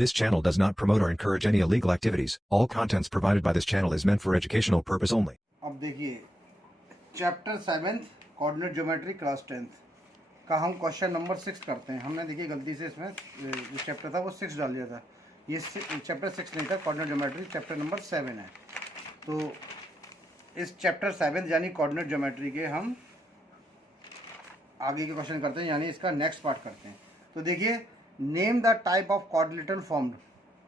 This channel does not promote or encourage any illegal activities. All contents provided by this channel is meant for educational purpose only. अब देखिए chapter 7 coordinate geometry class 10th का हम question number 6 करते हैं। हमने देखिए गलती से इसमें जो चैप्टर था वो 6 डाल दिया था। ये चैप्टर 6 नहीं था, कोऑर्डिनेट ज्योमेट्री चैप्टर नंबर 7 है। तो इस चैप्टर 7 यानी कोऑर्डिनेट ज्योमेट्री के हम आगे के क्वेश्चन करते हैं, यानी इसका नेक्स्ट पार्ट करते हैं। तो देखिए, name the type of coordinator formed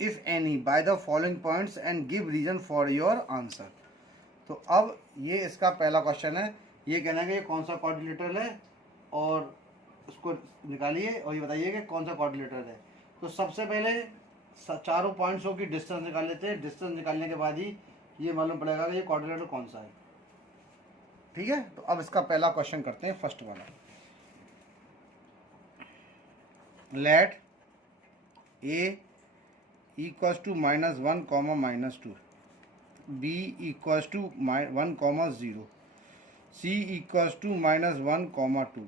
if any by the following points and give reason for your answer. तो अब ये इसका पहला क्वेश्चन है। ये कहना है कि ये कौन सा कोऑर्डिनेटर है और उसको निकालिए और ये बताइए कि कौन सा कोऑर्डिनेटर है। तो सबसे पहले चारों पॉइंट्सों की डिस्टेंस निकाल लेते हैं। डिस्टेंस निकालने के बाद ही ये मालूम पड़ेगा कि ये कोऑर्डिनेटर कौन सा है। ठीक है, तो अब इसका पहला क्वेश्चन करते हैं, फर्स्ट वाला। Let A equals to -1, -2, B equals to 1, 0, C equals to -1, 2,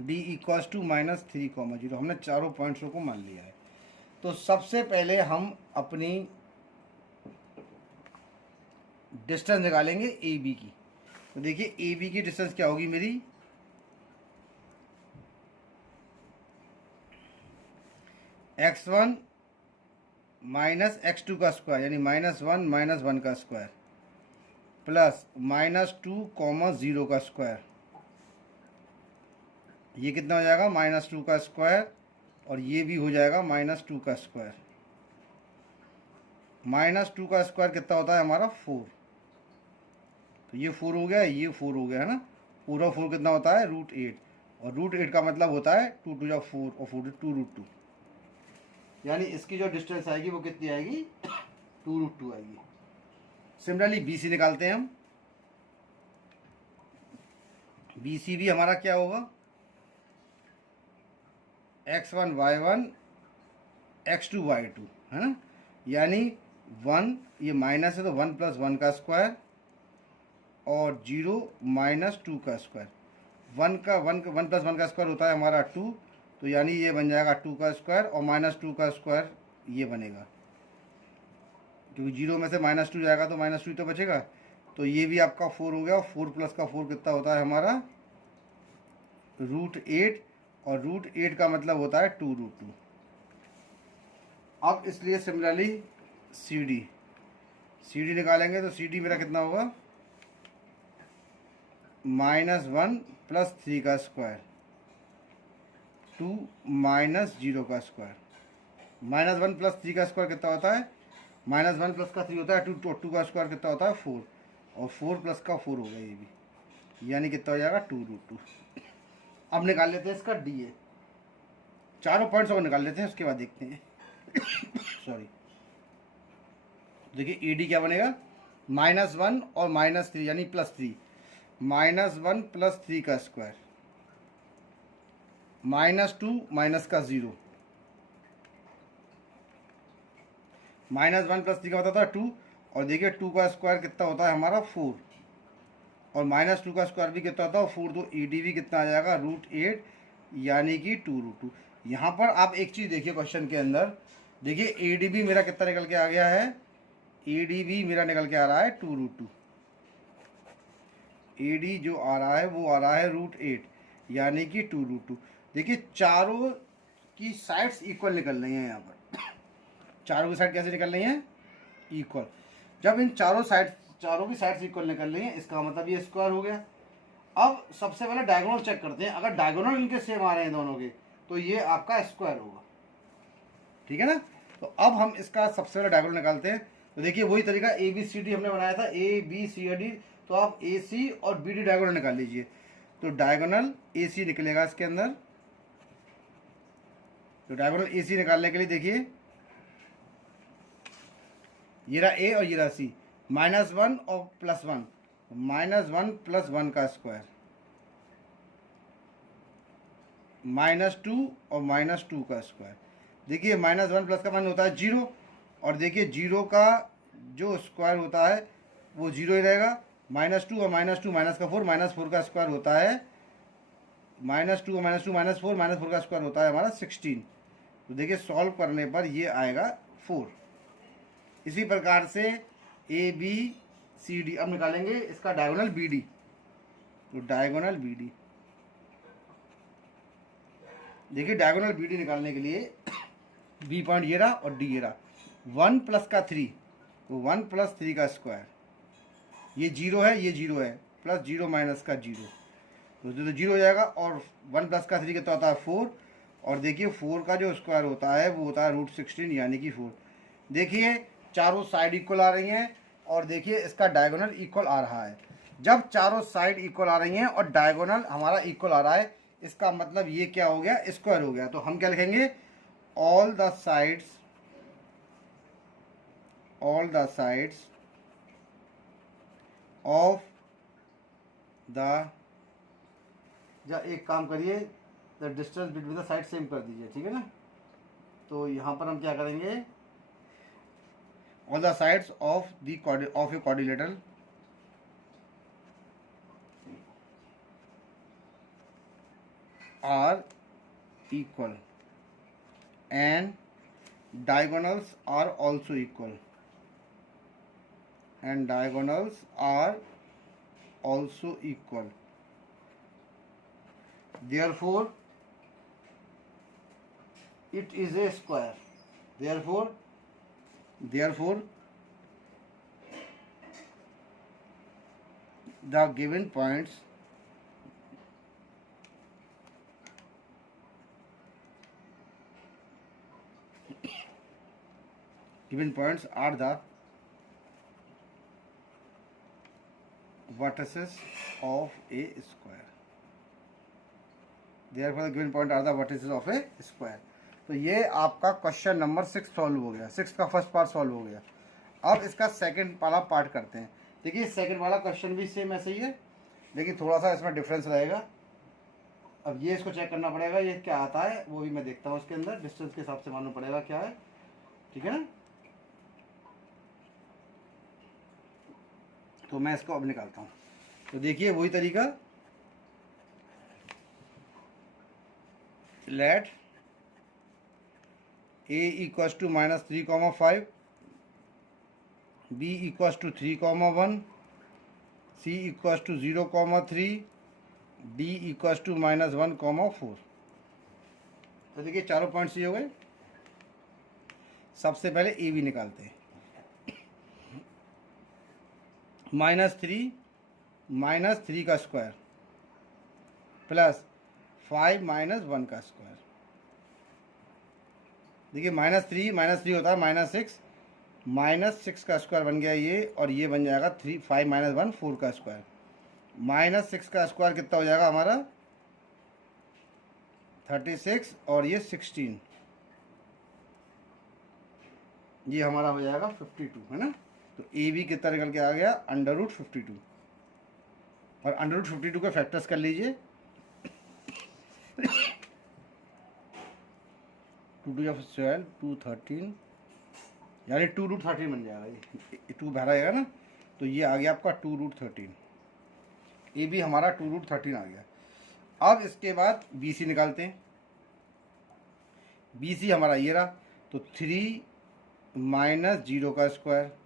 D equals to -3, 0। हमने चारों पॉइंट्सों को मान लिया है। तो सबसे पहले हम अपनी डिस्टेंस निकालेंगे ए बी की। तो देखिए ए बी की डिस्टेंस क्या होगी मेरी, x1 - x2 का स्क्वायर यानी -1 - 1 का स्क्वायर प्लस -2, 0 का स्क्वायर। ये कितना हो जाएगा, -2 का स्क्वायर, और ये भी हो जाएगा -2 का स्क्वायर। -2 का स्क्वायर कितना होता है हमारा 4। तो ये 4 हो गया, ये 4 हो गया है ना। पूरा 4 कितना होता है, √8, और √8 का मतलब होता है 2 × 4 और 4 2√2। यानी इसकी जो डिस्टेंस आएगी वो कितनी आएगी, 2√2 आएगी। सिमिलरली बी सी निकालते हैं हम। बी सी भी हमारा क्या होगा, x1 y1 x2 y2 है ना। यानी 1, ये माइनस है तो 1 + 1 का स्क्वायर और 0 - 2 का स्क्वायर। 1 + 1 का स्क्वायर होता है हमारा 2, तो यानी ये बन जाएगा 2 का स्क्वायर, और -2 का स्क्वायर ये बनेगा, क्योंकि 0 में से -2 जाएगा तो -2 तो बचेगा। तो ये भी आपका 4 हो गया। 4 + का 4 कितना होता है हमारा, √8, और √8 का मतलब होता है 2√2। अब इसलिए सिमिलरली सी डी निकालेंगे। तो सी डी मेरा कितना होगा, -1 + 3 का स्क्वायर 2 - 0 का स्क्वायर। -1 + 3 का स्क्वायर कितना होता है, -1 + का 3 होता है 2, 2 का स्क्वायर कितना होता है 4, और 4 + का 4 हो गया ये भी, यानी कितना हो जाएगा 2√2। अब निकाल लेते हैं इसका डी ए। चारों पॉइंट्स को निकाल लेते हैं, उसके बाद देखते हैं। सॉरी, देखिए ए डी क्या बनेगा, -1 और -3 यानी +3, -1 + 3 का स्क्वायर, -2 माइनस का 0, -1 + 3 का होता था 2, और देखिए 2 का स्क्वायर कितना होता है हमारा 4, और -2 का स्क्वायर भी कितना होता है 4। तो ई डी भी कितना आ जाएगा, √8 यानी कि 2√2। यहाँ पर आप एक चीज़ देखिए क्वेश्चन के अंदर, देखिए ए डी भी मेरा कितना निकल के आ गया है, ए डी भी मेरा निकल के आ रहा है 2√2। ए डी जो आ रहा है वो आ रहा है √8 यानी कि 2√2। देखिए चारों की साइड्स इक्वल निकल रही हैं यहाँ पर। चारों की साइड कैसे निकल रही हैं, इक्वल। जब इन चारों की साइड्स इक्वल निकल रही हैं, इसका मतलब ये स्क्वायर हो गया। अब सबसे पहले डायगोनल चेक करते हैं। अगर डायगोनल इनके सेम आ रहे हैं दोनों के, तो ये आपका स्क्वायर होगा। ठीक है ना। तो अब हम इसका सबसे पहले डायगोनल निकालते हैं। तो देखिए वही तरीका ए बी सी डी हमने बनाया था, ए बी सी डी। तो आप ए सी और बी डी डायगोनल निकाल लीजिए। तो डायगोनल ए सी निकलेगा इसके अंदर। तो डायगोनल ए सी निकालने के लिए देखिए, ये रहा ए और ये रहा सी, -1 और +1, -1 + 1 का स्क्वायर, -2 और -2 का स्क्वायर। देखिए -1 + का मान होता है 0, और देखिए 0 का जो स्क्वायर होता है वो 0 ही रहेगा। -2 और -2 माइनस का 4, -4 का स्क्वायर होता है -2 और -2 -4 का स्क्वायर होता है हमारा 16, तो देखिए सॉल्व करने पर ये आएगा 4। इसी प्रकार से ए बी सी डी, अब निकालेंगे इसका डायगोनल बी डी। तो डायगोनल बी डी, देखिए डायगोनल बी डी निकालने के लिए बी पॉइंट ये रहा और डी ये रहा, 1 प्लस का 3, तो 1 प्लस 3 का स्क्वायर, ये 0 है ये 0 है, प्लस 0 माइनस का 0, तो 0 हो जाएगा। और 1 प्लस का 3 कितना होता है 4, और देखिए 4 का जो स्क्वायर होता है वो होता है √16 यानी कि 4। देखिए चारों साइड इक्वल आ रही हैं और देखिए इसका डायगोनल इक्वल आ रहा है। जब चारों साइड इक्वल आ रही हैं और डायगोनल हमारा इक्वल आ रहा है, इसका मतलब ये क्या हो गया, स्क्वायर हो गया। तो हम क्या लिखेंगे, all the sides of the, या एक काम करिए, the distance between the side same कर दीजिए, ठीक है ना। तो यहाँ पर हम क्या करेंगे, all the sides of a quadrilateral are equal and diagonals are also equal, therefore it is a square, therefore the given points are the vertices of a square, therefore the given point are the vertices of a square। तो ये आपका question number 6 solve हो गया, 6 का first part solve हो गया। अब इसका सेकंड वाला पार्ट करते हैं। देखिए सेकंड वाला क्वेश्चन भी सेम ऐसे ही है, लेकिन थोड़ा सा इसमें डिफरेंस रहेगा। अब ये इसको चेक करना पड़ेगा ये क्या आता है, वो भी मैं देखता हूँ उसके अंदर, डिस्टेंस के हिसाब से मालूम पड़ेगा क्या है, ठीक है ना। तो मैं इसको अब निकालता हूँ। तो देखिए वही तरीका, let a equals to -3,5, b equals to 3,1, c equals to 0,3, d equals to -1,4। तो देखिए चारों पॉइंट्स ये हो गए। सबसे पहले ए बी निकालते हैं, -3 का स्क्वायर प्लस 5 - 1 का स्क्वायर। देखिए -3 होता है -6 का स्क्वायर बन गया ये, और ये बन जाएगा 5 - 1 4 का स्क्वायर। -6 का स्क्वायर कितना हो जाएगा हमारा 36, और ये 16, ये हमारा हो जाएगा 52, है ना। तो ए बी कितना निकल के आ गया √52, और √52 के फैक्टर्स कर लीजिए, 2 2 12 2 13, यानी 2√13 बन जाएगा। ये 2 बाहर आएगा ना, तो ये आ गया आपका 2√13। ए बी हमारा 2√13 आ गया। अब इसके बाद बी सी निकालते हैं। बी सी हमारा ये रहा, तो 3 - 0 का स्क्वायर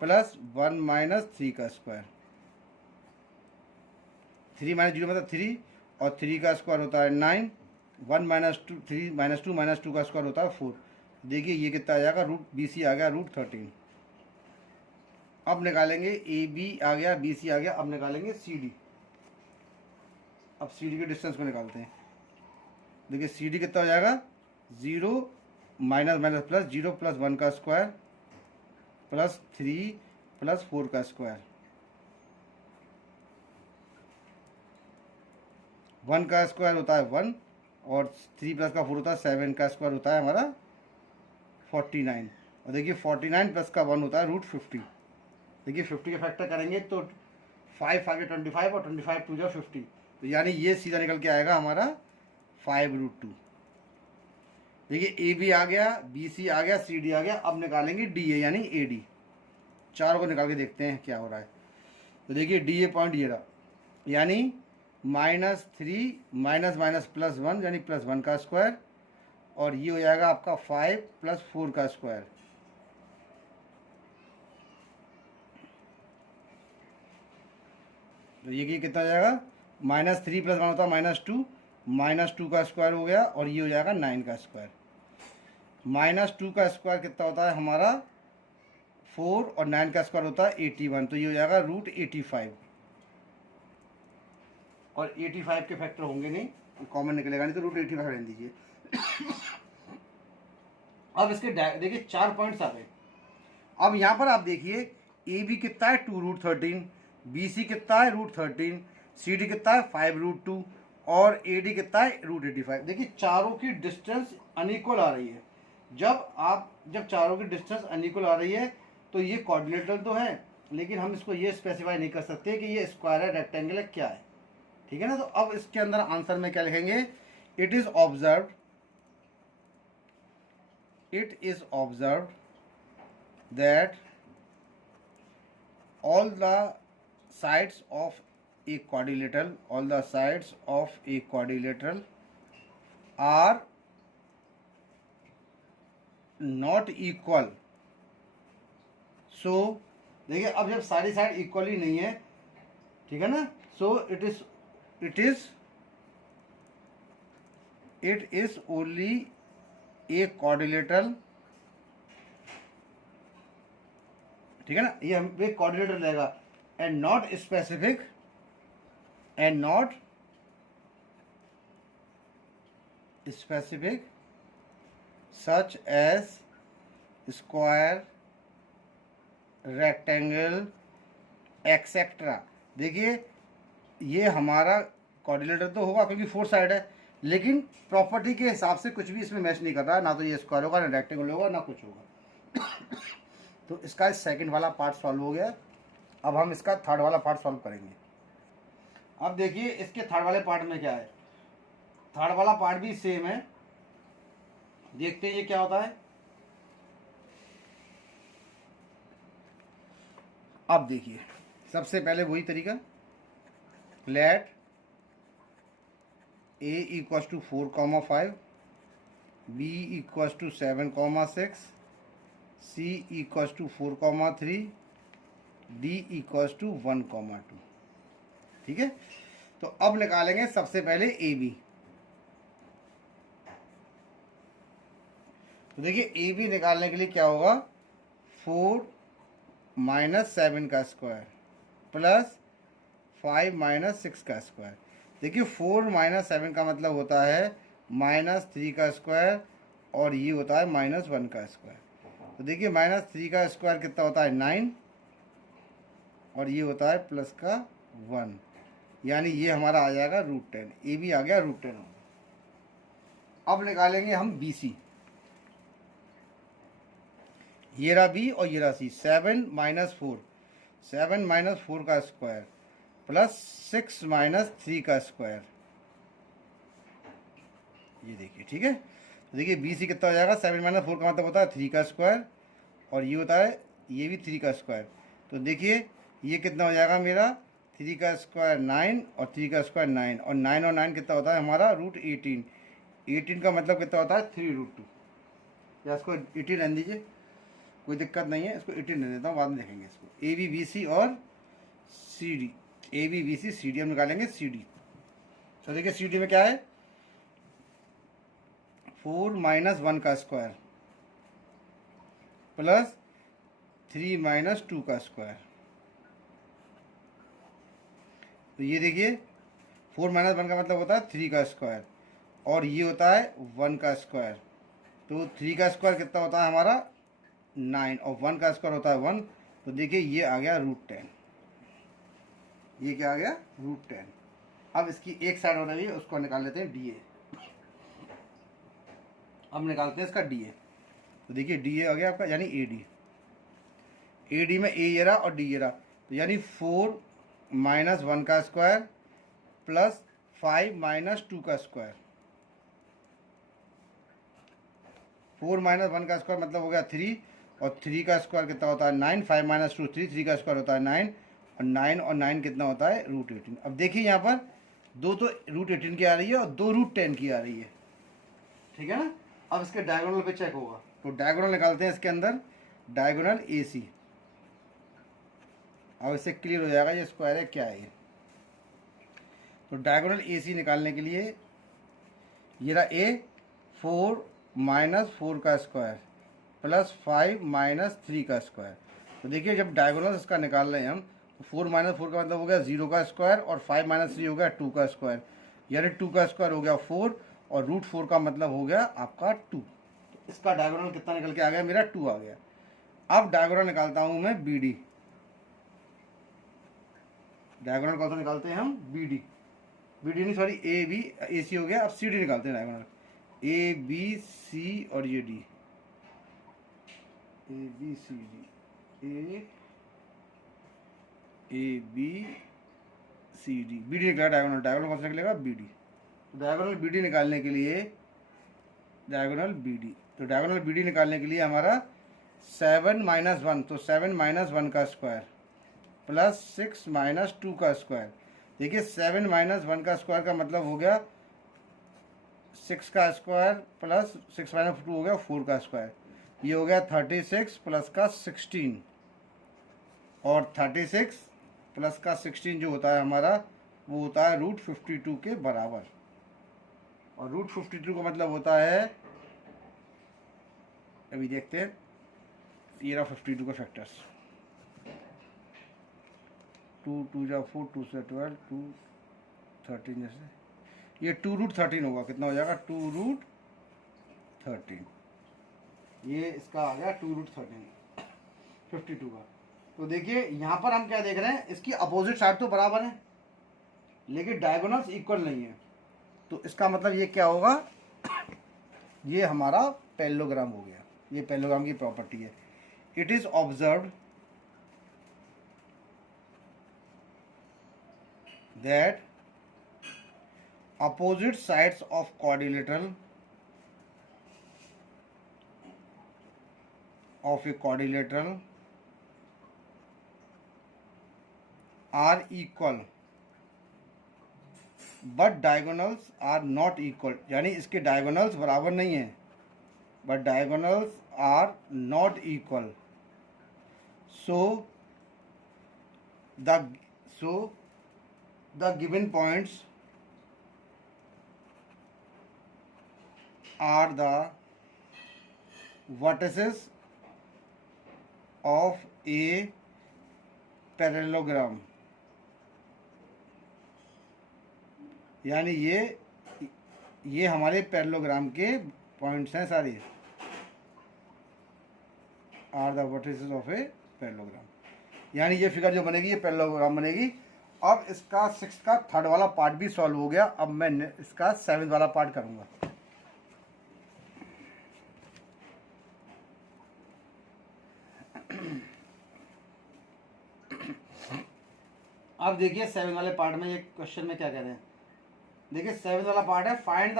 प्लस 1 - 3 का स्क्वायर। 3 - 0 मतलब 3, और 3 का स्क्वायर होता है 9, 1 - 2 3 - 2 का स्क्वायर होता है 4। देखिए ये कितना आ जाएगा, बी सी आ गया √13। अब निकालेंगे ए बी आ गया, बी सी आ गया, अब निकालेंगे सी डी। अब सी डी के डिस्टेंस को निकालते हैं। देखिए सी डी कितना हो जाएगा, 0 - प्लस 0 प्लस 1 का स्क्वायर प्लस 3 प्लस 4 का स्क्वायर। 1 का स्क्वायर होता है 1, और 3 प्लस का 4 होता है 7 का स्क्वायर होता है हमारा 49। और देखिए 49 प्लस का 1 होता है √50। देखिए 50 के फैक्टर करेंगे तो 5 5 25, और 25 2 जा 50, तो यानी ये सीधा निकल के आएगा हमारा 5√2। देखिए ए बी आ गया, बी सी आ गया, सी डी आ गया। अब निकालेंगे डी ए यानी ए डी। चारों को निकाल के देखते हैं क्या हो रहा है। तो देखिए डी ए पॉइंट ये रहा, यानी -3 - प्लस 1 यानी +1 का स्क्वायर, और ये हो जाएगा आपका 5 + 4 का स्क्वायर। तो ये कितना हो जाएगा, -3 + 1 होता है -2, -2 का स्क्वायर हो गया, और ये हो जाएगा 9 का स्क्वायर। -2 का स्क्वायर कितना होता है हमारा 4, और 9 का स्क्वायर होता है 81, तो ये हो जाएगा √85। और 85 के फैक्टर होंगे नहीं, कॉमन निकलेगा नहीं, तो √85 रहने दीजिए। अब इसके देखिए 4 पॉइंट्स आ गए। अब यहाँ पर आप देखिए ए बी कितना है 2√13, बी सी कितना है √13, सी डी कितना है 5√2, और ए डी कितना है √85। देखिए चारों की डिस्टेंस अनइक्वल आ रही है। जब चारों की डिस्टेंस अनइक्वल आ रही है तो ये कोऑर्डिनेटर तो है, लेकिन हम इसको ये स्पेसिफाई नहीं कर सकते कि ये स्क्वायर है, रेक्टेंगल है, क्या है। ठीक है ना। तो अब इसके अंदर आंसर में क्या लिखेंगे, it is observed that all the sides of a quadrilateral are not equal। सो देखिए अब जब सारी साइड इक्वली नहीं है, ठीक है ना, so it is only a quadrilateral, ठीक है ना, ये हम एक कोऑर्डिनेटर लेगा, and not specific such as square, rectangle, etcetera. देखिए ये हमारा कोऑर्डिनेटर तो होगा क्योंकि 4 साइड है, लेकिन प्रॉपर्टी के हिसाब से कुछ भी इसमें मैच नहीं कर रहा है, ना तो ये स्क्वायर होगा, ना रेक्टेंगल होगा, ना कुछ होगा। तो इसका सेकंड वाला पार्ट सॉल्व हो गया। अब हम इसका थर्ड वाला पार्ट सॉल्व करेंगे। अब देखिए इसके थर्ड वाले पार्ट में क्या है, थर्ड वाला पार्ट भी सेम है, देखते हैं ये क्या होता है। अब देखिए सबसे पहले वही तरीका, let a = 4, 5, b = 7, 6, c = 4, 3, d = 1, 2। ठीक है। तो अब निकालेंगे सबसे पहले ए बी। तो देखिए ए बी निकालने के लिए क्या होगा, 4 - 7 का स्क्वायर प्लस 5 - 6 का स्क्वायर। देखिए 4 - 7 का मतलब होता है -3 का स्क्वायर, और ये होता है -1 का स्क्वायर। तो देखिए -3 का स्क्वायर कितना होता है 9, और ये होता है प्लस का 1, यानी ये हमारा आ जाएगा √10। ए बी आ गया √10। अब निकालेंगे हम बी सी। ये रहा बी और ये रहा सी। 7 - 4, 7 - 4 का स्क्वायर प्लस 6 - 3 का स्क्वायर, ये देखिए। ठीक है। तो देखिए बी सी कितना हो जाएगा, 7 - 4 का मतलब होता है 3 का स्क्वायर, और ये होता है ये भी 3 का स्क्वायर। तो देखिए ये कितना हो जाएगा मेरा, 3 का स्क्वायर 9, और 3 का स्क्वायर 9, और 9 और 9 कितना होता है हमारा √18। 18 का मतलब कितना होता है 3√2, या इसको 18 रहने दीजिए, कोई दिक्कत नहीं है, इसको 18 रहने देता हूँ, बाद में देखेंगे इसको। ए बी बी सी और C D, A B B C C D हम निकालेंगे सी डी। तो देखिए सी डी में क्या है, 4 - 1 का स्क्वायर प्लस 3 - 2 का स्क्वायर। तो ये देखिए 4 - 1 का मतलब होता है 3 का स्क्वायर, और ये होता है 1 का स्क्वायर। तो 3 का स्क्वायर कितना होता है हमारा 9, और 1 का स्क्वायर होता है 1। तो देखिए ये आ गया √10, ये क्या आ गया √10। अब इसकी एक साइड हो रही है, उसको निकाल लेते हैं डी ए। अब निकालते हैं इसका डी ए। तो देखिए डी ए आ गया आपका, यानी ए डी। ए डी में ए ये रहा और डी ये रहा, तो यानी 4 - 1 का स्क्वायर प्लस 5 - 2 का स्क्वायर। 4 - 1 का स्क्वायर मतलब हो गया 3, और 3 का स्क्वायर कितना होता है 9, 5 - 2 3, 3 का स्क्वायर होता है 9, और 9 और 9 कितना होता है √18। अब देखिए यहाँ पर दो तो √18 की आ रही है और 2 √10 की आ रही है, ठीक है ना। अब इसके डायगोनल पे चेक होगा, तो डायगोनल निकालते हैं इसके अंदर, डायगोनल ए सी। अब इससे क्लियर हो जाएगा ये स्क्वायर है क्या है ये। तो डायगोनल ए सी निकालने के लिए ये रहा ए, 4 माइनस 4 का स्क्वायर प्लस 5 माइनस 3 का स्क्वायर। तो देखिए जब डायगोनल इसका निकाल रहे हैं हम, तो 4 माइनस 4 का मतलब हो गया 0 का स्क्वायर, और 5 माइनस 3 हो गया 2 का स्क्वायर, यानी 2 का स्क्वायर हो गया 4, और रूट 4 का मतलब हो गया आपका 2। तो इसका डायगोनल कितना निकल के आ गया, मेरा 2 आ गया। अब डायगोनल निकालता हूँ मैं बी डी। डायगोनल कौन सा निकालते हैं हम, बी डी, बी डी नहीं सॉरी ए बी, ए सी हो गया। अब सी डी निकालते हैं डायगोनल, ए बी सी और ये D, A B C D, A B C D, B D निकला डायगोनल। डायगोनल कौन सा निकलेगा, बी डी। तो डायगोनल बी डी निकालने के लिए, डायगोनल बी डी, तो डायगोनल बी डी निकालने के लिए हमारा 7 माइनस 1, तो 7 माइनस 1 का स्क्वायर प्लस 6 माइनस 2 का स्क्वायर। देखिए 7 माइनस 1 का स्क्वायर का मतलब हो गया 6 का स्क्वायर प्लस 6 माइनस 2 हो गया 4 का स्क्वायर, ये हो गया 36 प्लस का 16, और 36 प्लस का 16 जो होता है हमारा वो होता है रूट 52 के बराबर। और रूट 52 का मतलब होता है, अभी देखते हैं, ये रहा 52 का फैक्टर्स, 2 2 जा 4, 2 से 12, 2 13, जैसे ये 2 रूट 13 होगा, कितना हो जाएगा 2 रूट 13, ये इसका आ गया 2 रूट 13 52 का। तो देखिए यहाँ पर हम क्या देख रहे हैं, इसकी अपोजिट साइड तो बराबर है लेकिन डायगोनल्स इक्वल नहीं है। तो इसका मतलब ये क्या होगा, ये हमारा पैरेललोग्राम हो गया। ये पैरेललोग्राम की प्रॉपर्टी है। It is observed that opposite sides of quadrilateral are equal but diagonals are not equal, यानी इसके डायगोनल्स बराबर नहीं है, but diagonals are not equal, so the given points are the vertices of a parallelogram, यानी ये हमारे parallelogram के points हैं सारे, are the vertices of a parallelogram. यानी ये फिगर जो बनेगी ये पैरेललोग्राम बनेगी। अब इसका 6 का 3rd वाला पार्ट भी सॉल्व हो गया। अब मैं इसका 7th वाला पार्ट करूंगा। अब देखिए 7 वाले पार्ट में ये क्वेश्चन में क्या कह रहे हैं, देखिए 7 वाला पार्ट है, find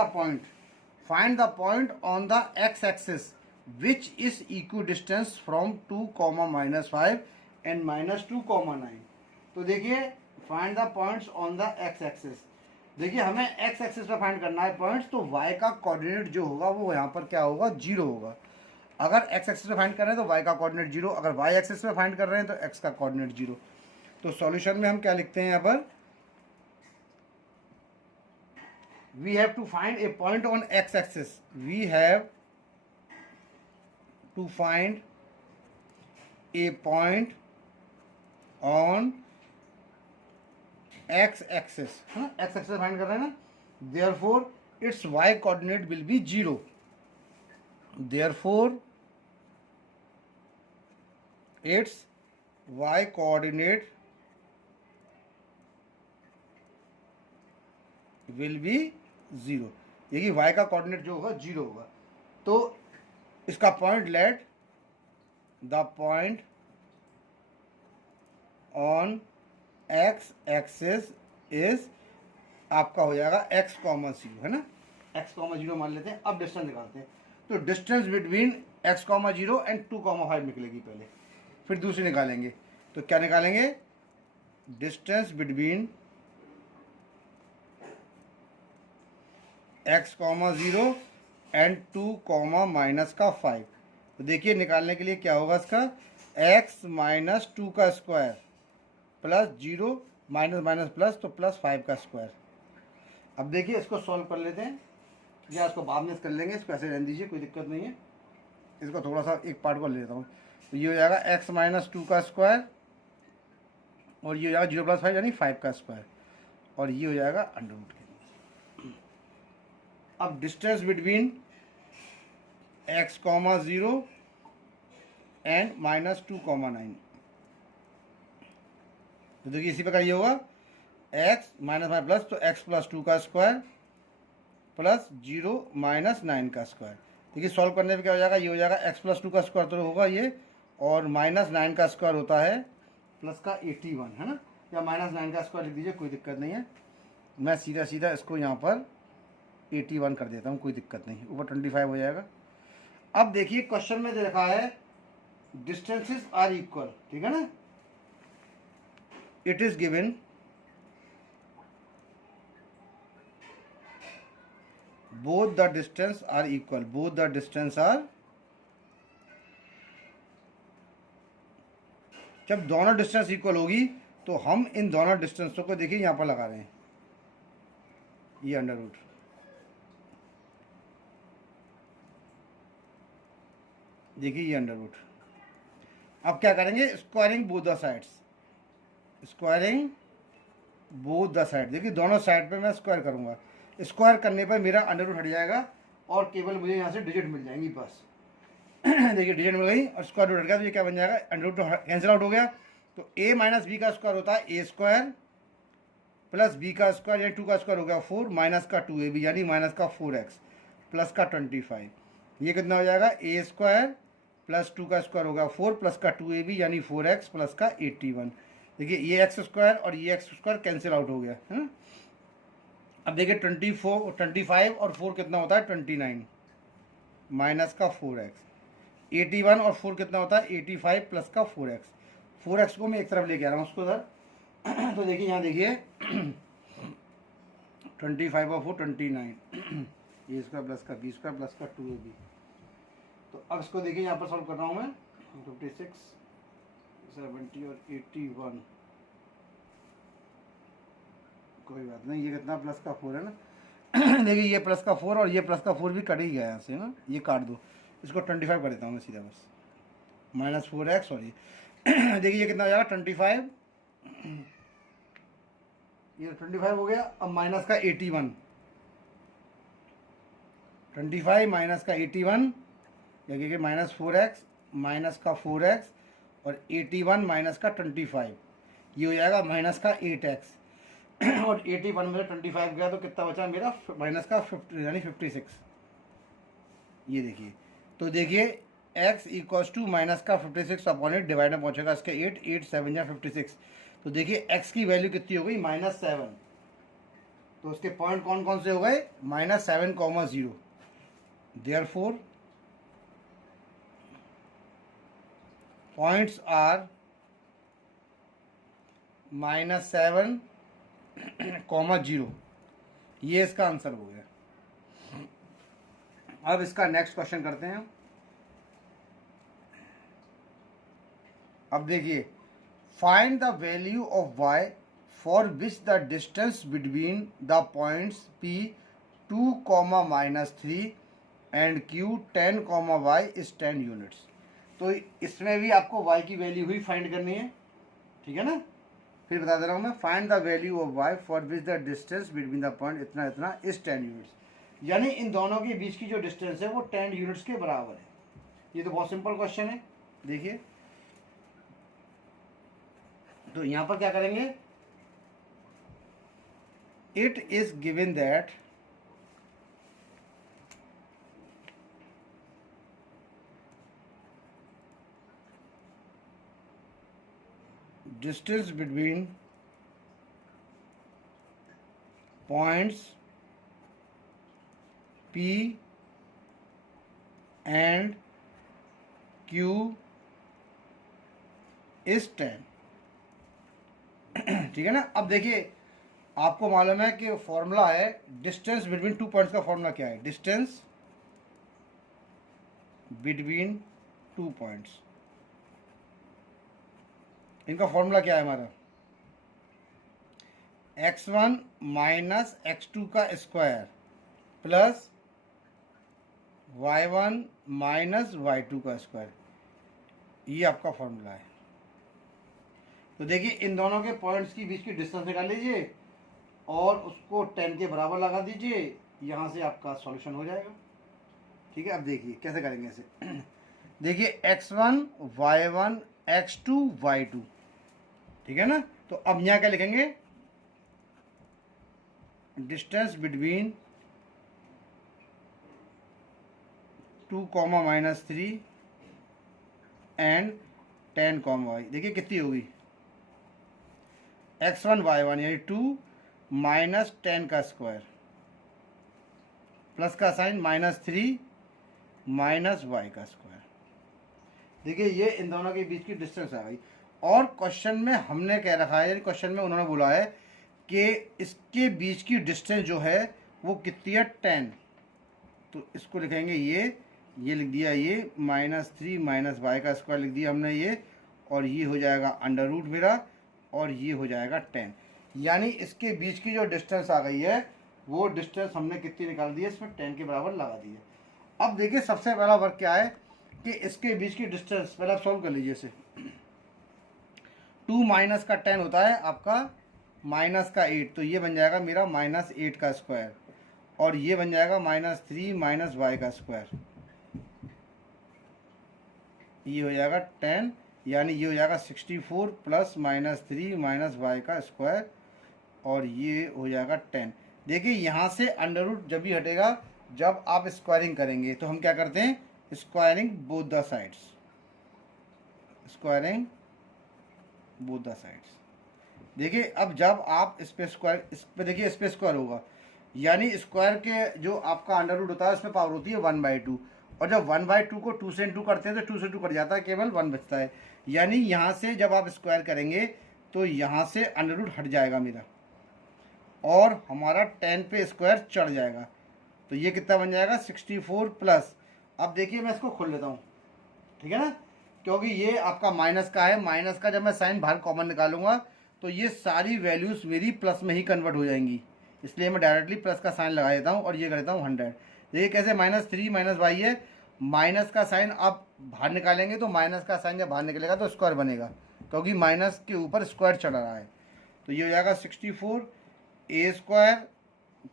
the point on the x axis which is equidistance from 2, -5 and -2, 9। तो देखिए find the points on the x axis. देखिए हमें एक्स एक्सिस पे फाइंड करना है पॉइंट्स, तो वाई का कोऑर्डिनेट जो होगा वो यहाँ पर क्या होगा, 0 होगा। अगर एक्स एक्सिस पे फाइंड कर रहे हैं तो वाई का कोऑर्डिनेट 0, अगर वाई एक्सिस पे फाइंड कर रहे हैं तो एक्स का कोऑर्डिनेट 0। तो सॉल्यूशन में हम क्या लिखते हैं यहाँ पर, we have to find a point on X axis, we have to find a point on X axis, है ना, एक्स एक्सिस फाइंड कर रहे हैं ना, therefore its Y coordinate will be 0, therefore its Y coordinate will be 0। देखिए y का coordinate जो होगा 0 होगा। तो इसका point, let the point on x axis is आपका हो जाएगा x, 0, है ना, x, 0 मान लेते हैं। अब डिस्टेंस निकालते हैं। तो डिस्टेंस बिटवीन x, 0 एंड 2, 5 निकलेगी पहले, फिर दूसरी निकालेंगे। तो क्या निकालेंगे, distance between x, 0 and 2 comma minus का 5। तो देखिए निकालने के लिए क्या होगा इसका, x माइनस 2 का square plus 0 minus minus plus तो प्लस 5 का स्क्वायर। अब देखिए इसको सॉल्व कर लेते हैं, या इसको बाद में कर लेंगे, इसको ऐसे रहने दीजिए, कोई दिक्कत नहीं है। इसको थोड़ा सा एक पार्ट को ले लेता हूँ। तो ये हो जाएगा x माइनस 2 का स्क्वायर और ये हो जाएगा 0 प्लस 5 यानी 5 का स्क्वायर और ये हो जाएगा अंडर रूट के। अब distance between x comma 0 and minus 2 comma 9। तो देखिए इसी प्रकार ये होगा x माइनस माइनस प्लस, तो x प्लस 2 का स्क्वायर प्लस 0 माइनस 9 का स्क्वायर। देखिए सॉल्व करने पे क्या हो जाएगा, ये हो जाएगा x प्लस 2 का स्क्वायर तो होगा ये, और माइनस 9 का स्क्वायर होता है प्लस का 81, है ना, या माइनस 9 का स्क्वायर लिख दीजिए, कोई दिक्कत नहीं है। मैं सीधा सीधा इसको यहाँ पर 81 कर देता हूँ, कोई दिक्कत नहीं, ऊपर 25 हो जाएगा। अब देखिए क्वेश्चन में दे रखा है डिस्टेंसेस आर इक्वल, ठीक है ना, it is given both the distance are equal, both the distance are, जब दोनों डिस्टेंस इक्वल होगी तो हम इन दोनों डिस्टेंसों को देखिए यहाँ पर लगा रहे हैं, ये अंडर रूट, देखिए ये अंडर रूट। अब क्या करेंगे, squaring both the sides, squaring both the side. देखिए दोनों साइड पे मैं स्क्वायर करूँगा, स्क्वायर करने पर मेरा अंडर रूट हट जाएगा और केवल मुझे यहाँ से डिजिट मिल जाएंगी बस। देखिए डिजिट मिल गई और स्क्वायर रूट हट गया, तो ये क्या बन जाएगा, अंडर रूट कैंसिल आउट हो गया। तो a माइनस बी का स्क्वायर होता है ए स्क्वायर प्लस बी का स्क्वायर यानी 2 का स्क्वायर हो गया 4 माइनस का 2ab यानी माइनस का 4x प्लस का 25। ये कितना हो जाएगा, ए स्क्वायर प्लस 2 का स्क्वायर होगा 4 प्लस का 2ab यानी 4x प्लस का 81। देखिए ये एक्स स्क्वायर और ये एक्स स्क्वायर कैंसिल आउट हो गया है। अब देखिए 25 और 4 कितना होता है 29 माइनस का 4x, 81 और 4 कितना होता है 85 प्लस का 4x को मैं एक तरफ लेके आ रहा हूँ उसको सर। तो देखिए यहाँ देखिए 25 और 4 29 ए स्क्वायर प्लस का बी स्क्वायर प्लस का 2ab। तो अब इसको देखिए यहाँ पर सॉल्व कर रहा हूँ मैं, 56 70 और 81, कोई बात नहीं, ये कितना प्लस का 4 है ना। देखिए ये प्लस का 4 और ये प्लस का 4 भी कट ही गया यहाँ से ना, ये काट दो, इसको 25 कर देता हूँ मैं सीधा बस, माइनस 4x और ये देखिए ये कितना हो जाएगा 25, ये 25 हो गया। अब माइनस का 81, 25 माइनस का 81, देखिए माइनस 4x माइनस का 4x और 81 माइनस का 25, ये हो जाएगा माइनस का 8x। और 81 में से 25 गया तो कितना बचा मेरा, माइनस का 50 यानी 56। ये देखिए, तो देखिए x इक्वल्स टू माइनस का 56 अपॉन 8 डिवाइड में पहुंचेगा इसके 8 7 या 56। तो देखिए x की वैल्यू कितनी हो गई -7। तो उसके पॉइंट कौन कौन से हो गए, -7,0। Therefore points are -7, -0। ये इसका आंसर हो गया। अब इसका नेक्स्ट क्वेश्चन करते हैं। अब देखिए, find the value of y for which the distance between the points p 2, -3 and q 10, y is 10 units. तो इसमें भी आपको y की वैल्यू ही फाइंड करनी है, ठीक है ना। फिर बता दे रहा हूँ मैं, find the value of y for which the distance between the point इतना इतना इज 10 यूनिट्स, यानी इन दोनों के बीच की जो डिस्टेंस है वो 10 यूनिट्स के बराबर है। ये तो बहुत सिंपल क्वेश्चन है। देखिए तो यहाँ पर क्या करेंगे, it is given that distance between points P and Q is 10। ठीक है ना। अब देखिए आपको मालूम है कि फॉर्मूला है डिस्टेंस बिटवीन 2 पॉइंट्स का फॉर्मूला क्या है, डिस्टेंस बिटवीन 2 पॉइंट्स। इनका फॉर्मूला क्या है हमारा, x1 माइनस x2 का square plus y1 minus y2 का स्क्वायर, ये आपका फॉर्मूला है। तो देखिए इन दोनों के पॉइंट्स के बीच की डिस्टेंस निकाल लीजिए और उसको 10 के बराबर लगा दीजिए, यहाँ से आपका सॉल्यूशन हो जाएगा। ठीक है, अब देखिए कैसे करेंगे इसे। देखिए x1 y1 x2 y2, ठीक है ना। तो अब यहाँ क्या लिखेंगे, distance between 2 comma minus 3 and 10 comma Y. देखिए कितनी होगी, x1 y1 यानी 2 माइनस 10 का स्क्वायर प्लस का साइन माइनस 3 माइनस वाई का स्क्वायर। देखिए ये इन दोनों के बीच की डिस्टेंस आ गई। और क्वेश्चन में हमने कह रखा है, यानी क्वेश्चन में उन्होंने बोला है कि इसके बीच की डिस्टेंस जो है वो कितनी है, 10। तो इसको लिखेंगे ये लिख दिया, ये माइनस 3 माइनस वाई का स्क्वायर लिख दिया हमने ये, और ये हो जाएगा अंडर रूट मेरा, और ये हो जाएगा 10। यानी इसके बीच की जो डिस्टेंस आ गई है वो डिस्टेंस हमने कितनी निकाल दी है, इसमें 10 के बराबर लगा दी है। अब देखिए सबसे पहला वर्क क्या है कि इसके बीच की डिस्टेंस पहले आप सॉल्व कर लीजिए इसे। 2 माइनस का 10 होता है आपका माइनस का 8, तो ये बन जाएगा मेरा माइनस 8 का स्क्वायर, और ये बन जाएगा माइनस 3 माइनस वाई का स्क्वायर, ये हो जाएगा 10, यानी ये हो जाएगा 64 प्लस माइनस 3 माइनस वाई का स्क्वायर, और ये हो जाएगा 10। देखिए यहाँ से अंडर रूट जब भी हटेगा, जब आप स्क्वायरिंग करेंगे तो हम क्या करते हैं, squaring both the sides, squaring both the sides. देखिए अब जब आप इस पे स्क्वायर, इस पे देखिए इस पे स्क्वायर होगा, यानी स्क्वायर के जो आपका अंडर रूट होता है उसमें पावर होती है 1/2, और जब 1/2 को 2 से इंटू करते हैं तो 2 से 2 कट जाता है, केवल 1 बचता है। यानी यहाँ से जब आप स्क्वायर करेंगे तो यहाँ से अंडर रूट हट जाएगा मेरा, और हमारा 10 पे स्क्वायर चढ़ जाएगा, तो ये कितना बन जाएगा 64 प्लस। अब देखिए मैं इसको खोल लेता हूँ, ठीक है ना, क्योंकि ये आपका माइनस का है, माइनस का जब मैं साइन बाहर कॉमन निकालूंगा तो ये सारी वैल्यूज़ मेरी प्लस में ही कन्वर्ट हो जाएंगी, इसलिए मैं डायरेक्टली प्लस का साइन लगा देता हूँ और ये कर देता हूँ 100। देखिए कैसे, माइनस 3 माइनस वाई है, माइनस का साइन आप बाहर निकालेंगे तो माइनस का साइन जब बाहर निकलेगा तो स्क्वायर बनेगा, क्योंकि माइनस के ऊपर स्क्वायर चढ़ रहा है। तो ये हो जाएगा 64 ए स्क्वायर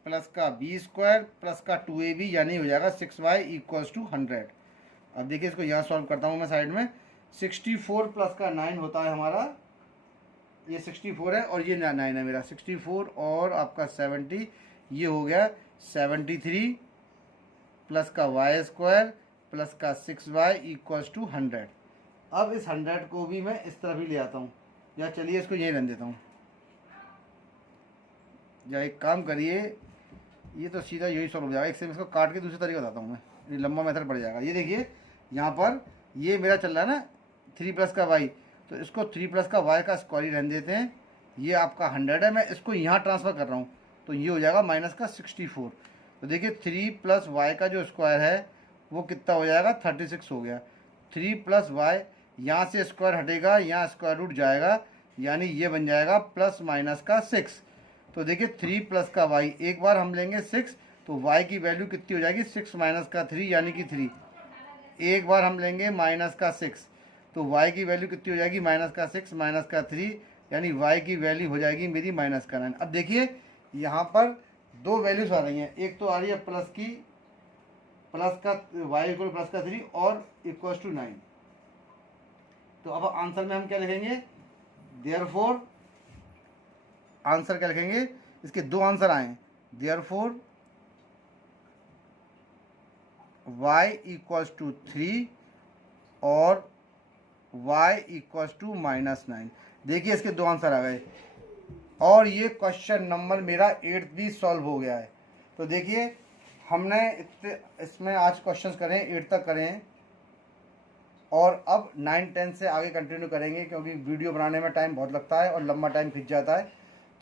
प्लस का बी स्क्वायर प्लस का 2ab, यानी हो जाएगा 6y इक्वल्स टू 100। अब देखिए इसको यहाँ सॉल्व करता हूँ मैं साइड में। 64 प्लस का 9 होता है हमारा, ये 64 है और ये 9 है मेरा, 64 और आपका 70, ये हो गया 73 प्लस का वाई स्क्वायर प्लस का 6y इक्वल्स टू 100। अब इस 100 को भी मैं इस तरफ ही ले आता हूँ, या चलिए इसको यहीं रन देता हूँ, या एक काम करिए, ये तो सीधा यही सॉल्व हो जाएगा। एक से इसको काट के दूसरे तरीके बताता हूँ मैं, ये लंबा मेथड पड़ जाएगा। ये देखिए यहाँ पर ये मेरा चल रहा है ना 3 प्लस का वाई, तो इसको 3 प्लस का वाई का स्क्वायर ही रहने देते हैं। ये आपका 100 है, मैं इसको यहाँ ट्रांसफ़र कर रहा हूँ, तो ये हो जाएगा माइनस का 64। तो देखिए 3 प्लस वाई का जो स्क्वायर है वो कितना हो जाएगा, 36 हो गया। 3 प्लस वाई, यहाँ से स्क्वायर हटेगा, यहाँ स्क्वायर रूट जाएगा, यानी ये बन जाएगा प्लस माइनस का 6। तो देखिए 3 प्लस का वाई, एक बार हम लेंगे 6, तो वाई की वैल्यू कितनी हो जाएगी, 6 माइनस का 3 यानी कि 3। एक बार हम लेंगे माइनस का 6, तो वाई की वैल्यू कितनी हो जाएगी, माइनस का 6 माइनस का 3, यानी वाई की वैल्यू हो जाएगी मेरी माइनस का 9। अब देखिए यहाँ पर दो वैल्यूज आ रही हैं, एक तो आ रही है प्लस की, प्लस का वाई इक्वल प्लस का 3 और इक्वल्स टू 9। तो अब आंसर में हम क्या लिखेंगे, देयरफॉर आंसर क्या लिखेंगे, इसके दो आंसर आए, देयरफॉर y इक्वल्स टू 3 और y इक्वल्स टू -9। देखिए इसके दो आंसर आ गए, और ये क्वेश्चन नंबर मेरा 8 भी सॉल्व हो गया है। तो देखिए हमने इसमें आज क्वेश्चंस करें 8 तक करें, और अब 9 10 से आगे कंटिन्यू करेंगे, क्योंकि वीडियो बनाने में टाइम बहुत लगता है और लंबा टाइम खिंच जाता है।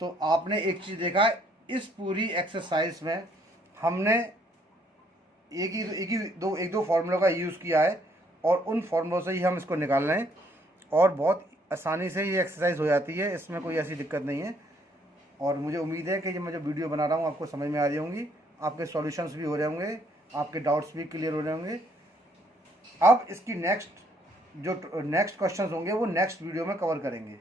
तो आपने एक चीज़ देखा, इस पूरी एक्सरसाइज में हमने एक दो फार्मूलों का यूज़ किया है और उन फार्मूलों से ही हम इसको निकाल रहे हैं और बहुत आसानी से ये एक्सरसाइज हो जाती है, इसमें कोई ऐसी दिक्कत नहीं है। और मुझे उम्मीद है कि ये मैं जो वीडियो बना रहा हूँ आपको समझ में आ रही होंगी, आपके सॉल्यूशंस भी हो रहे होंगे, आपके डाउट्स भी क्लियर हो रहे होंगे। अब इसकी नेक्स्ट क्वेश्चंस होंगे वो नेक्स्ट वीडियो में कवर करेंगे।